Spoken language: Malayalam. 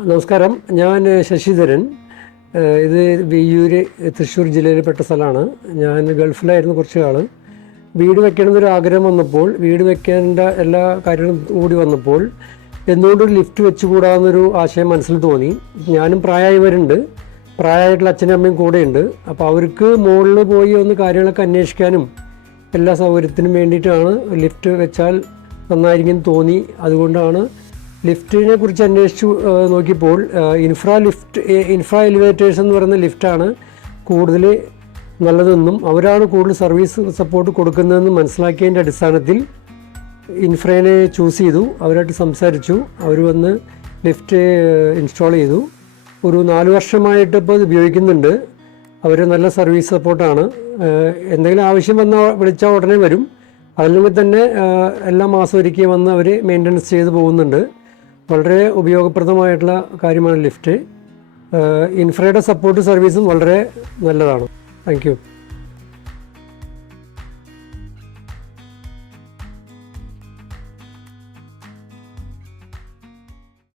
നമസ്കാരം, ഞാൻ ശശിധരൻ. ഇത് വിയ്യൂർ, തൃശ്ശൂർ ജില്ലയിൽപ്പെട്ട സ്ഥലമാണ്. ഞാൻ ഗൾഫിലായിരുന്നു കുറച്ച് നാൾ. വീട് വെക്കണമെന്നൊരു ആഗ്രഹം വന്നപ്പോൾ, വീട് വെക്കേണ്ട എല്ലാ കാര്യങ്ങളും കൂടി വന്നപ്പോൾ എന്തുകൊണ്ടൊരു ലിഫ്റ്റ് വെച്ചുകൂടാമെന്നൊരു ആശയം മനസ്സിൽ തോന്നി. ഞാനും പ്രായമായവരുണ്ട്, പ്രായമായിട്ടുള്ള അച്ഛനും അമ്മയും കൂടെയുണ്ട്. അപ്പോൾ അവർക്ക് മുകളിൽ പോയി ഒന്ന് കാര്യങ്ങളൊക്കെ അന്വേഷിക്കാനും എല്ലാ സൗകര്യത്തിനും വേണ്ടിയിട്ടാണ് ലിഫ്റ്റ് വെച്ചാൽ നന്നായിരിക്കും തോന്നി. അതുകൊണ്ടാണ് ലിഫ്റ്റിനെ കുറിച്ച് അന്വേഷിച്ചു നോക്കിയപ്പോൾ ഇൻഫ്രാ എലിവേറ്റേഴ്സ് എന്ന് പറയുന്ന ലിഫ്റ്റാണ് കൂടുതൽ നല്ലതെന്നും അവരാണ് കൂടുതൽ സർവീസ് സപ്പോർട്ട് കൊടുക്കുന്നതെന്നും മനസ്സിലാക്കിയതിൻ്റെ അടിസ്ഥാനത്തിൽ ഇൻഫ്രേനെ ചൂസ് ചെയ്തു. അവരായിട്ട് സംസാരിച്ചു. അവർ വന്ന് ലിഫ്റ്റ് ഇൻസ്റ്റാൾ ചെയ്തു. ഒരു 4 വർഷമായിട്ട് ഇപ്പോൾ ഇത് ഉപയോഗിക്കുന്നുണ്ട്. അവർ നല്ല സർവീസ് സപ്പോർട്ടാണ്. എന്തെങ്കിലും ആവശ്യം വന്നാൽ വിളിച്ചാൽ ഉടനെ വരും. അല്ലെങ്കിൽ തന്നെ എല്ലാ മാസം ഒരിക്കൽ വന്ന് അവർ മെയിൻ്റനൻസ് ചെയ്ത് പോകുന്നുണ്ട്. വളരെ ഉപയോഗപ്രദമായിട്ടുള്ള കാര്യമാണ് ലിഫ്റ്റ്. ഇൻഫ്രയുടെ സപ്പോർട്ട് സർവീസും വളരെ നല്ലതാണ്. Thank you.